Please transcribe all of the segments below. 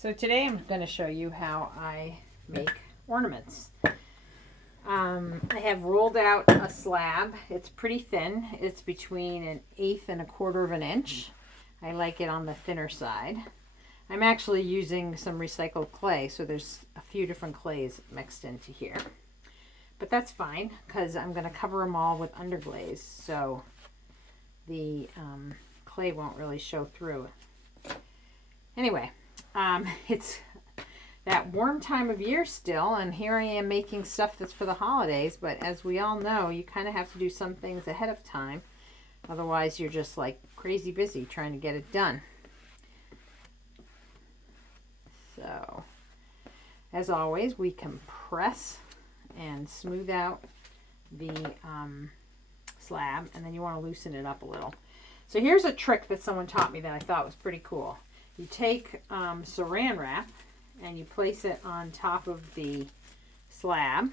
So today I'm going to show you how I make ornaments. I have rolled out a slab. It's pretty thin. It's between 1/8 and 1/4 of an inch. I like it on the thinner side. I'm actually using some recycled clay, so there's a few different clays mixed into here. But that's fine because I'm going to cover them all with underglaze, so the clay won't really show through. Anyway, it's that warm time of year still, and here I am making stuff that's for the holidays, but as we all know, you kind of have to do some things ahead of time. Otherwise, you're just like crazy busy trying to get it done. So, as always, we compress and smooth out the slab, and then you want to loosen it up a little. So here's a trick that someone taught me that I thought was pretty cool. You take saran wrap and you place it on top of the slab.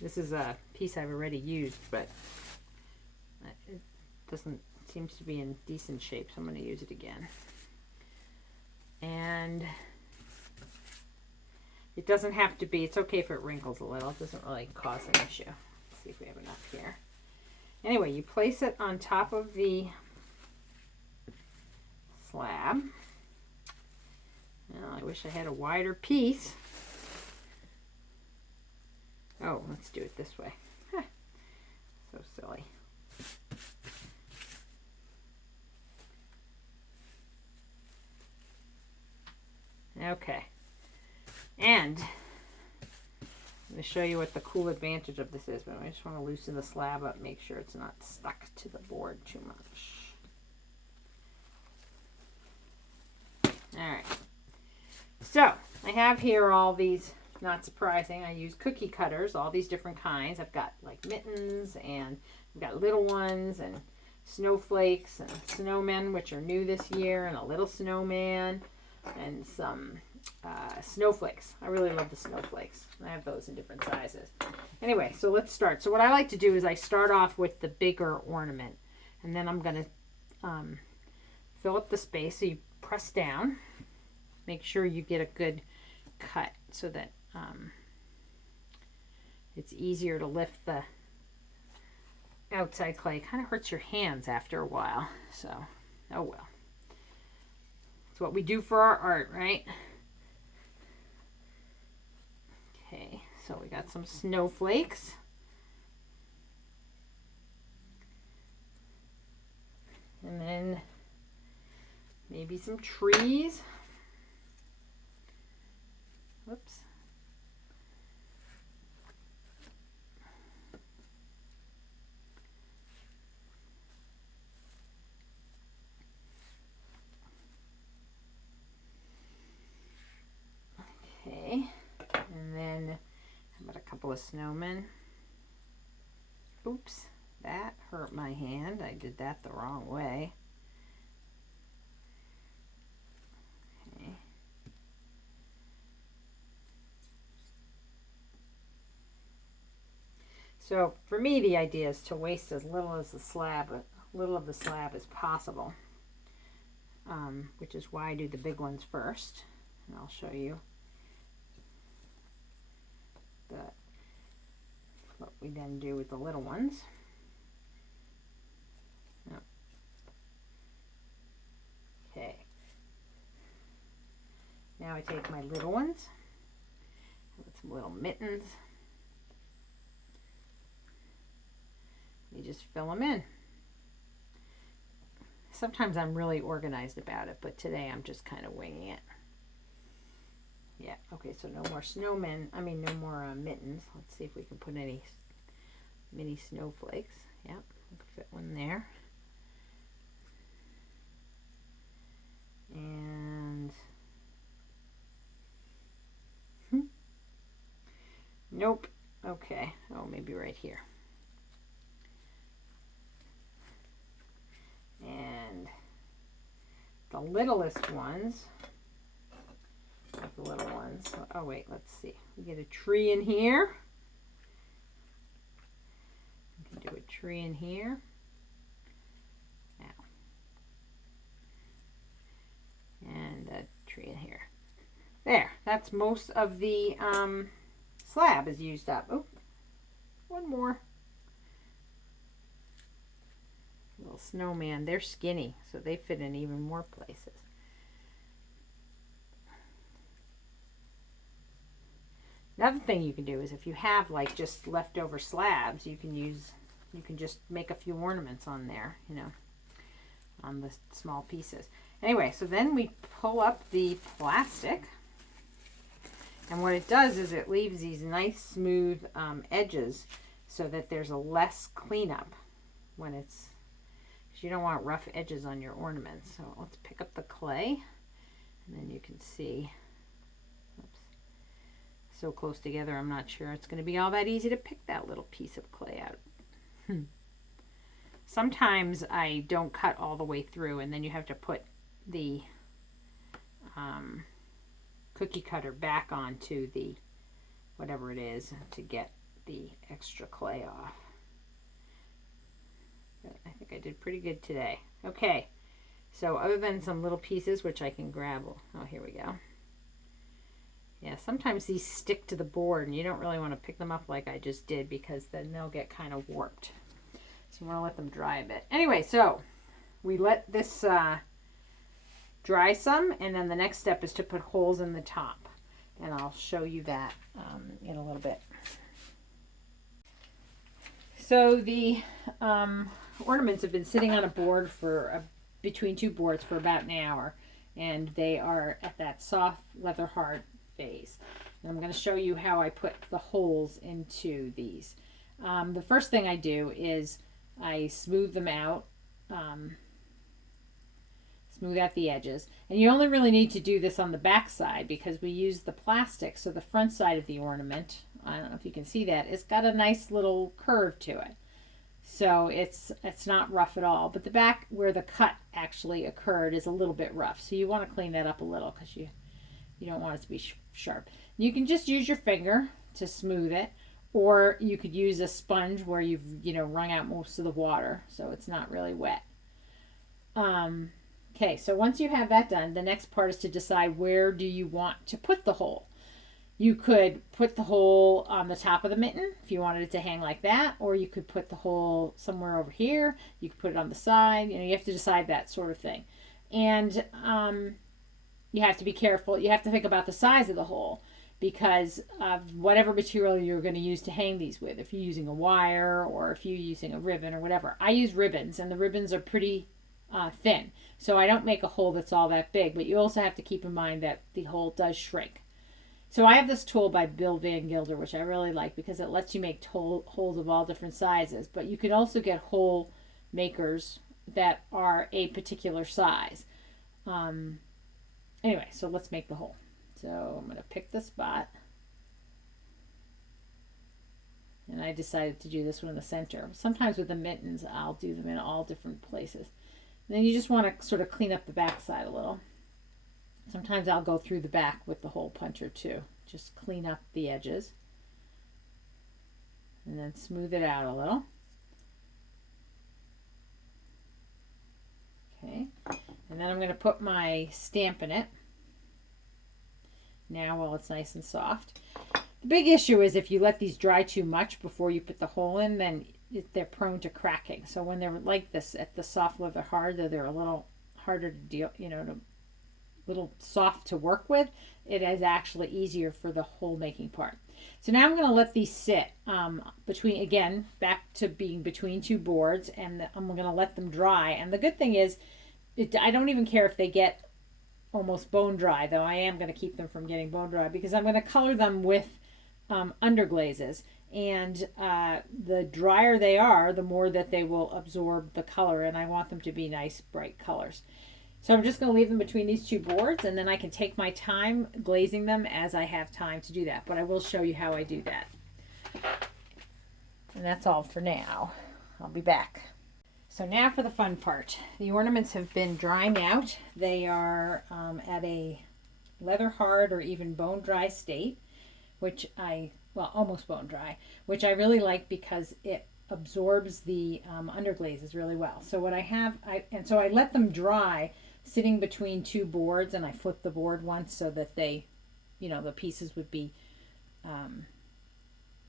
This is a piece I've already used, but it seems to be in decent shape, so I'm going to use it again. And it doesn't have to be, it's okay if it wrinkles a little. It doesn't really cause an issue. Let's see if we have enough here. Anyway, you place it on top of the slab. Well, I wish I had a wider piece. Oh, let's do it this way. So silly. Okay. And I'm going to show you what the cool advantage of this is, but I just want to loosen the slab up, make sure it's not stuck to the board too much. Alright, so I have here all these, not surprising, I use cookie cutters, all these different kinds. I've got like mittens, and I've got little ones, and snowflakes, and snowmen, which are new this year, and a little snowman, and some snowflakes. I really love the snowflakes. I have those in different sizes. Anyway, so let's start. So what I like to do is I start off with the bigger ornament, and then I'm going to fill up the space. So you press down, make sure you get a good cut so that it's easier to lift the outside clay. It kind of hurts your hands after a while, so oh well. It's what we do for our art, right? Okay, so we got some snowflakes. And then maybe some trees. Whoops. Okay, and then how about a couple of snowmen? Oops, that hurt my hand. I did that the wrong way. Okay. So for me, the idea is to waste as little of the slab as possible, which is why I do the big ones first. And I'll show you what we then do with the little ones. Oh. Okay. Now I take my little ones with some little mittens. You just fill them in. Sometimes I'm really organized about it, but today I'm just kind of winging it. Yeah, okay, so no more snowmen, no more mittens. Let's see if we can put any mini snowflakes. Yep, we can fit one there. And nope. Okay, oh, maybe right here. And the littlest ones, oh wait, let's see. We get a tree in here. We can do a tree in here. Now, There, that's most of the slab is used up. Oh, one more. Little snowman. They're skinny, so they fit in even more places. Another thing you can do is if you have like just leftover slabs, you can just make a few ornaments on there, you know, on the small pieces. Anyway, so then we pull up the plastic, and what it does is it leaves these nice smooth edges so that there's a less cleanup when it's, because you don't want rough edges on your ornaments. So let's pick up the clay, and then you can see, oops, so close together I'm not sure it's going to be all that easy to pick that little piece of clay out. Sometimes I don't cut all the way through, and then you have to put the cookie cutter back onto the whatever it is to get the extra clay off. But I think I did pretty good today. Okay, so other than some little pieces which I can grab, oh, here we go. Yeah, sometimes these stick to the board and you don't really want to pick them up like I just did, because then they'll get kind of warped. So you want to let them dry a bit. Anyway, so we let this dry some, and then the next step is to put holes in the top, and I'll show you that in a little bit. So the ornaments have been sitting on a board for between two boards for about an hour, and they are at that soft leather hard phase. And I'm going to show you how I put the holes into these. The first thing I do is I smooth them out, smooth out the edges, and you only really need to do this on the back side because we use the plastic, so the front side of the ornament, I don't know if you can see that, it's got a nice little curve to it, so it's not rough at all, but the back where the cut actually occurred is a little bit rough, so you want to clean that up a little because you don't want it to be sharp. You can just use your finger to smooth it, or you could use a sponge where you've wrung out most of the water so it's not really wet. Okay, so once you have that done, the next part is to decide where do you want to put the hole. You could put the hole on the top of the mitten if you wanted it to hang like that, or you could put the hole somewhere over here. You could put it on the side. You have to decide that sort of thing. And you have to be careful. You have to think about the size of the hole because of whatever material you're going to use to hang these with. If you're using a wire or if you're using a ribbon or whatever. I use ribbons, and the ribbons are pretty thin. So I don't make a hole that's all that big, but you also have to keep in mind that the hole does shrink. So I have this tool by Bill Van Gilder, which I really like because it lets you make holes of all different sizes, but you can also get hole makers that are a particular size. Anyway, so let's make the hole. So I'm going to pick the spot, and I decided to do this one in the center. Sometimes with the mittens I'll do them in all different places. Then you just want to sort of clean up the back side a little. Sometimes I'll go through the back with the hole puncher too. Just clean up the edges. And then smooth it out a little. Okay. And then I'm going to put my stamp in it. Now while it's nice and soft. The big issue is if you let these dry too much before you put the hole in, then they're prone to cracking. So when they're like this at the soft leather hard, they're a little harder to deal, little soft to work with. It is actually easier for the hole making part. So now I'm going to let these sit between, again, back to being between two boards, and I'm going to let them dry. And the good thing is, I don't even care if they get almost bone dry, though I am going to keep them from getting bone dry because I'm going to color them with underglazes. And the drier they are, the more that they will absorb the color, and I want them to be nice bright colors. So I'm just going to leave them between these two boards, and then I can take my time glazing them as I have time to do that, but I will show you how I do that. And that's all for now. I'll be back. So now for the fun part. The ornaments have been drying out. They are at a leather hard or even bone dry state, which almost bone dry, which I really like because it absorbs the underglazes really well. So what I have, so I let them dry sitting between two boards, and I flip the board once so that they you know, the pieces would be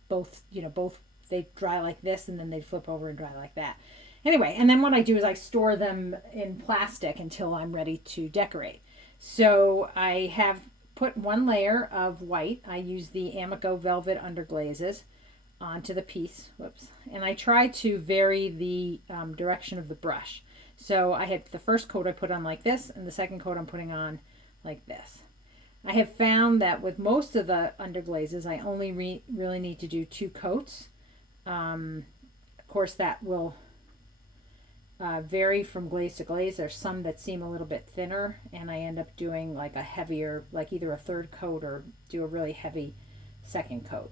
both, you know, both they dry like this and then they'd flip over and dry like that. Anyway, and then what I do is I store them in plastic until I'm ready to decorate. So I have put one layer of white. I use the Amico Velvet Underglazes onto the piece. Whoops. And I try to vary the direction of the brush. So I had the first coat I put on like this, and the second coat I'm putting on like this. I have found that with most of the underglazes, I only really need to do 2 coats. Of course, that will vary from glaze to glaze. There's some that seem a little bit thinner, and I end up doing like a heavier, like either a 3rd coat or do a really heavy 2nd coat.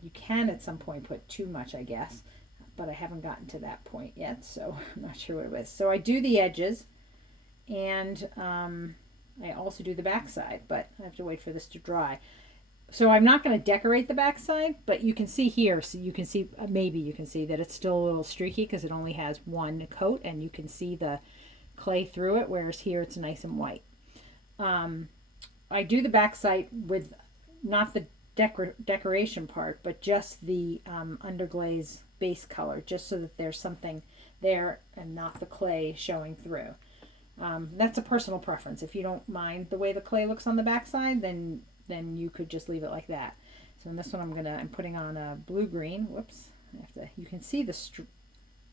You can at some point put too much, I guess, but I haven't gotten to that point yet, so I'm not sure what it was. So I do the edges, and I also do the backside, but I have to wait for this to dry. So I'm not going to decorate the backside, but you can see here, so you can see, maybe you can see that it's still a little streaky because it only has 1 coat, and you can see the clay through it, whereas here it's nice and white. I do the backside with not the decoration part, but just the underglaze base color, just so that there's something there and not the clay showing through. That's a personal preference. If you don't mind the way the clay looks on the backside, then you could just leave it like that. So in this one, I'm putting on a blue-green. Whoops, you can see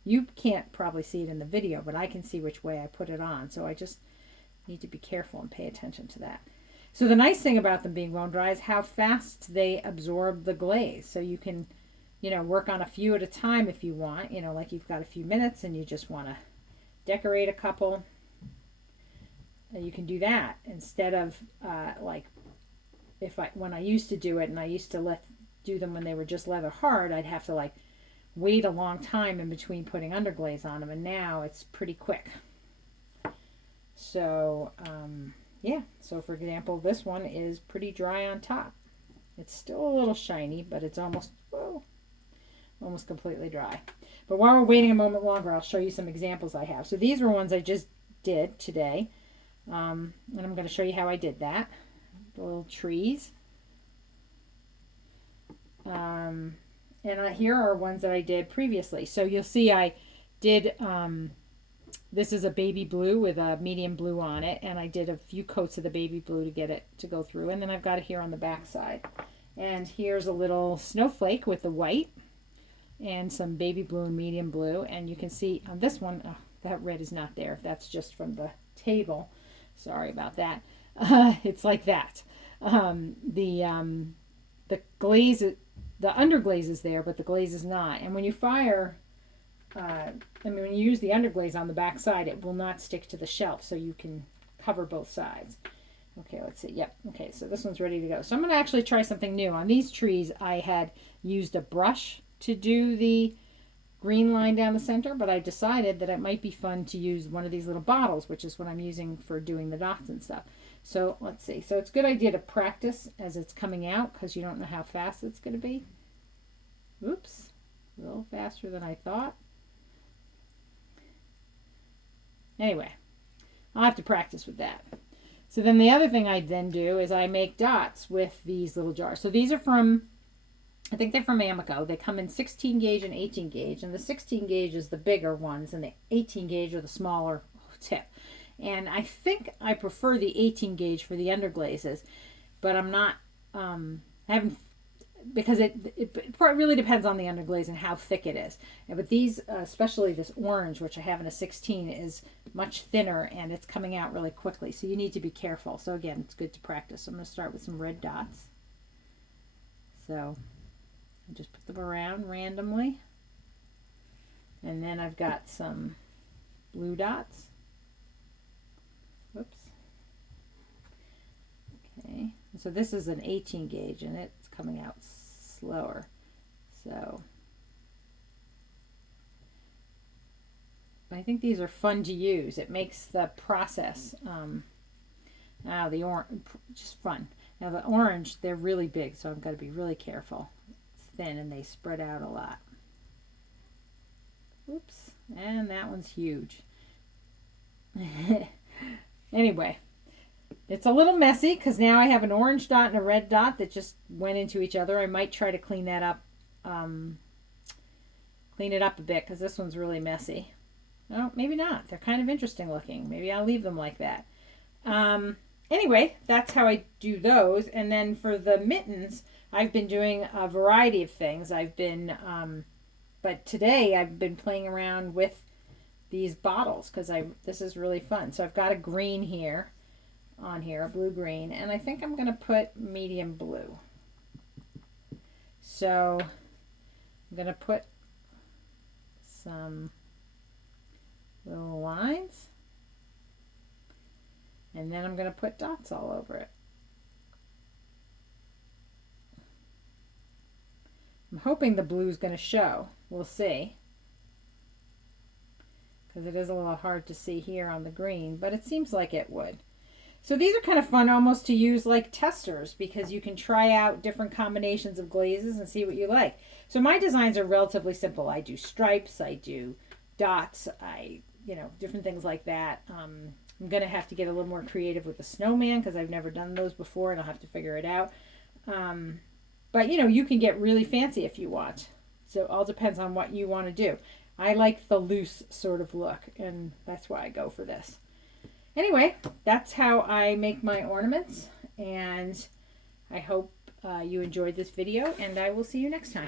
you can't probably see it in the video, but I can see which way I put it on. So I just need to be careful and pay attention to that. So the nice thing about them being bone dry is how fast they absorb the glaze. So you can, you know, work on a few at a time if you want, you know, like you've got a few minutes and you just want to decorate a couple. You can do that instead of like when I used to do it, and I used to do them when they were just leather hard, I'd have to like wait a long time in between putting underglaze on them, and now it's pretty quick. So yeah, so for example, this one is pretty dry on top. It's still a little shiny, but it's almost completely dry. But while we're waiting a moment longer, I'll show you some examples I have. So these were ones I just did today. And I'm going to show you how I did that. The little trees. And here are ones that I did previously. So you'll see I did, this is a baby blue with a medium blue on it. And I did a few coats of the baby blue to get it to go through. And then I've got it here on the back side. And here's a little snowflake with the white and some baby blue and medium blue. And you can see on this one, that red is not there. That's just from the table. Sorry about that. It's like that. The glaze, the underglaze is there, but the glaze is not. And when you fire, when you use the underglaze on the back side, it will not stick to the shelf, so you can cover both sides. Okay, let's see. Yep. Okay, so this one's ready to go. So I'm going to actually try something new. On these trees, I had used a brush to do the green line down the center, but I decided that it might be fun to use one of these little bottles, which is what I'm using for doing the dots and stuff. So let's see. So it's a good idea to practice as it's coming out, because you don't know how fast it's going to be. Oops, a little faster than I thought. Anyway, I'll have to practice with that. So then the other thing I then do is I make dots with these little jars. So these are from, I think they're from Amico. They come in 16 gauge and 18 gauge, and the 16 gauge is the bigger ones, and the 18 gauge are the smaller tip. And I think I prefer the 18 gauge for the underglazes, but I'm not, because it really depends on the underglaze and how thick it is. But these, especially this orange, which I have in a 16, is much thinner, and it's coming out really quickly. So you need to be careful. So again, it's good to practice. So I'm going to start with some red dots. So I just put them around randomly. And then I've got some blue dots. Whoops. Okay. So this is an 18 gauge, and it's coming out slower. So I think these are fun to use. It makes the process, the orange, just fun. Now the orange, they're really big, so I've got to be really careful. It's thin and they spread out a lot. Oops, and that one's huge. Anyway, It's a little messy because now I have an orange dot and a red dot that just went into each other. I might try to clean that up, clean it up a bit because this one's really messy. Oh, maybe not. They're kind of interesting looking. Maybe I'll leave them like that. Anyway, that's how I do those. And then for the mittens, I've been doing a variety of things. But today I've been playing around with these bottles because this is really fun. So I've got a green here on here, a blue-green, and I think I'm going to put medium blue. So I'm going to put some little lines, and then I'm going to put dots all over it. I'm hoping the blue is going to show. We'll see, because it is a little hard to see here on the green, but it seems like it would. So these are kind of fun almost to use like testers because you can try out different combinations of glazes and see what you like. So my designs are relatively simple. I do stripes, I do dots, different things like that. I'm going to have to get a little more creative with the snowman because I've never done those before and I'll have to figure it out. But you can get really fancy if you want. So it all depends on what you want to do. I like the loose sort of look, and that's why I go for this. Anyway, that's how I make my ornaments, and I hope you enjoyed this video, and I will see you next time.